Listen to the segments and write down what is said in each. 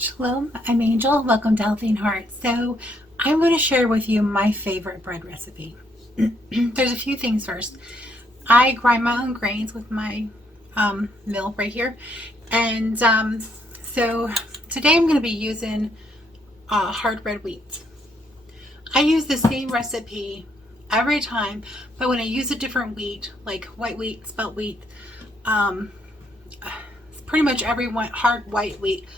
Shalom, I'm Angel. Welcome to Healthy and Heart. So I'm going to share with you my favorite bread recipe. There's a few things first. I grind my own grains with my mill right here. And so today I'm going to be using hard red wheat. I use the same recipe every time, but when I use a different wheat, like white wheat, spelt wheat, pretty much every hard white wheat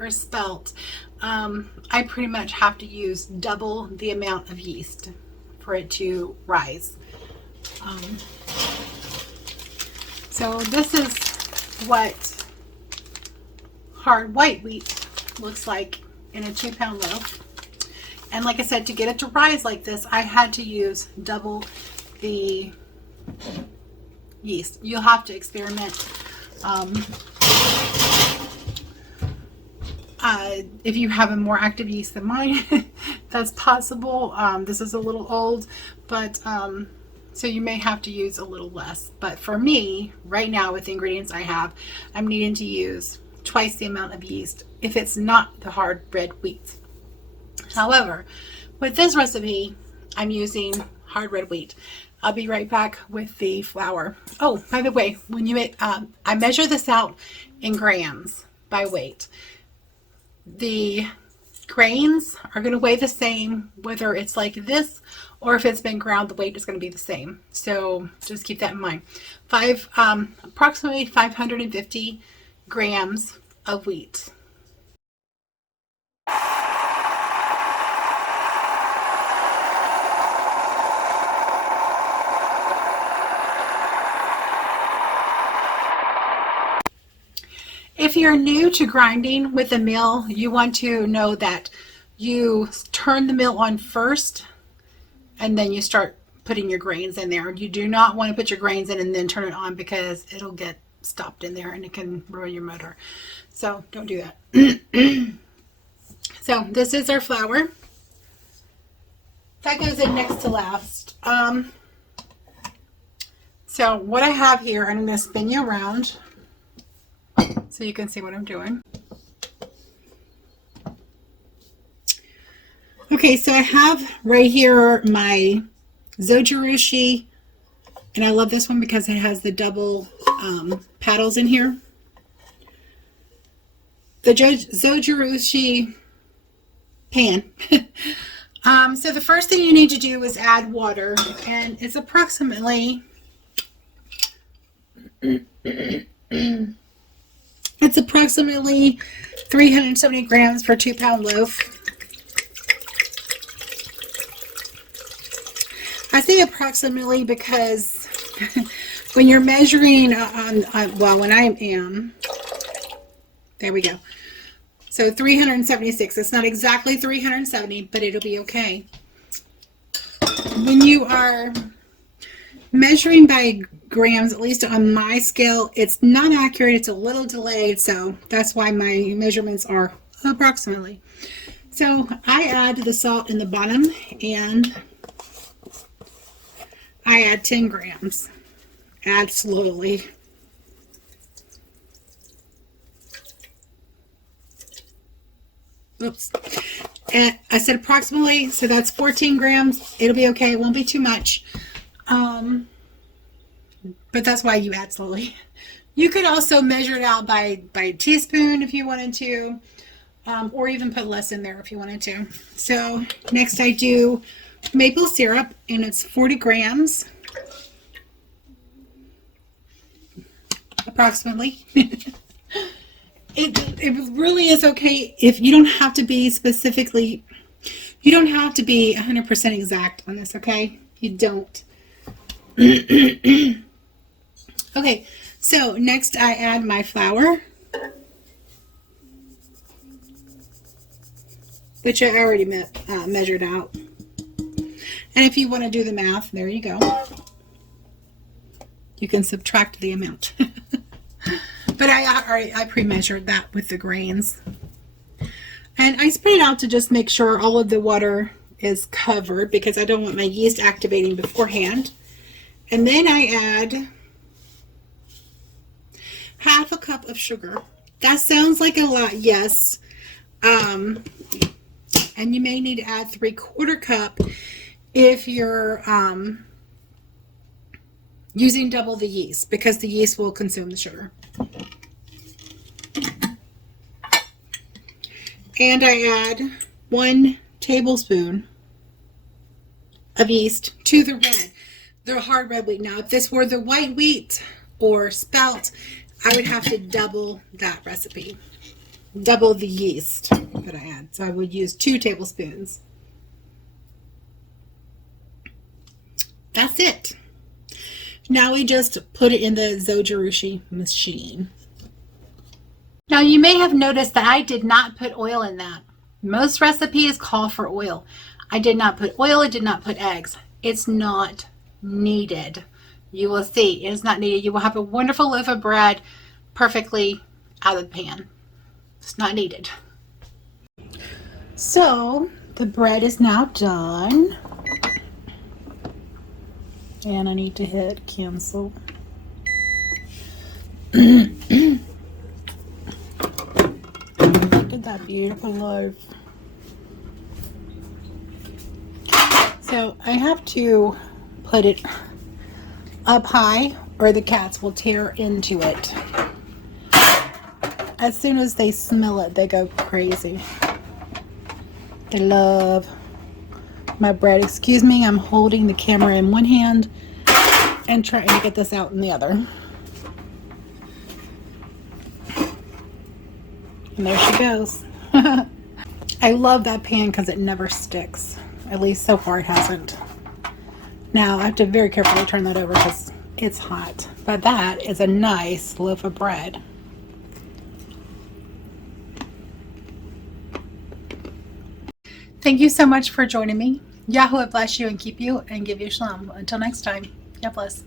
or spelt, I pretty much have to use double the amount of yeast for it to rise. So this is what hard white wheat looks like in a 2-pound loaf. And like I said, to get it to rise like this, I had to use double the yeast. You'll have to experiment. If you have a more active yeast than mine, that's possible. This is a little old, but so you may have to use a little less. But for me, right now, with the ingredients I have, I'm needing to use twice the amount of yeast if it's not the hard red wheat. However, with this recipe, I'm using hard red wheat. I'll be right back with the flour. Oh, by the way, when you make, I measure this out in grams by weight. The grains are going to weigh the same whether it's like this or if it's been ground. The weight is going to be the same, so just keep that in mind. Approximately 550 grams of wheat. If you're new to grinding with a mill, you want to know that you turn the mill on first and then you start putting your grains in there. You do not want to put your grains in and then turn it on, because it'll get stopped in there and it can ruin your motor. So don't do that. So this is our flour. That goes in next to last. So what I have here, and I'm going to spin you around so you can see what I'm doing. Okay, so I have right here my Zojurushi, and I love this one because it has the double paddles in here. The Zojurushi pan. So the first thing you need to do is add water, and it's approximately it's approximately 370 grams per 2-pound loaf. I say approximately because when you're measuring well, when I am, there we go. So 376, it's not exactly 370, but it'll be okay. When you are measuring by grams, at least on my scale, it's not accurate. It's a little delayed, so that's why my measurements are approximately. So I add the salt in the bottom, and I add 10 grams. Add slowly. Oops. And I said approximately, so that's 14 grams. It'll be okay. It won't be too much. But that's why you add slowly. You could also measure it out by a teaspoon if you wanted to, or even put less in there if you wanted to. So next I do maple syrup, and it's 40 grams approximately. It really is okay if you don't have to be specifically, You don't have to be 100% exact on this, okay? You don't. Okay, so next I add my flour, which I already measured out. And if you want to do the math, there you go. You can subtract the amount. But I pre-measured that with the grains. And I spread it out to just make sure all of the water is covered because I don't want my yeast activating beforehand. And then I add half a cup of sugar. That sounds like a lot, yes. And you may need to add 3/4 cup if you're using double the yeast, because the yeast will consume the sugar. And I add 1 tablespoon of yeast to the hard red wheat. Now, if this were the white wheat or spelt, I would have to double that recipe. Double the yeast that I add. So I would use 2 tablespoons. That's it. Now we just put it in the Zojurushi machine. Now you may have noticed that I did not put oil in that. Most recipes call for oil. I did not put oil, I did not put eggs. It's not needed. You will see, it is not needed. You will have a wonderful loaf of bread perfectly out of the pan. It's not needed. So the bread is now done. And I need to hit cancel. Look at that beautiful loaf. So I have to put it up high or the cats will tear into it. As soon as they smell it, they go crazy. They love my bread. Excuse me, I'm holding the camera in one hand and trying to get this out in the other. And there she goes. I love that pan because it never sticks. At least so far it hasn't. Now I have to very carefully turn that over because it's hot. But that is a nice loaf of bread. Thank you so much for joining me. Yahuwah bless you and keep you and give you shalom. Until next time, God bless.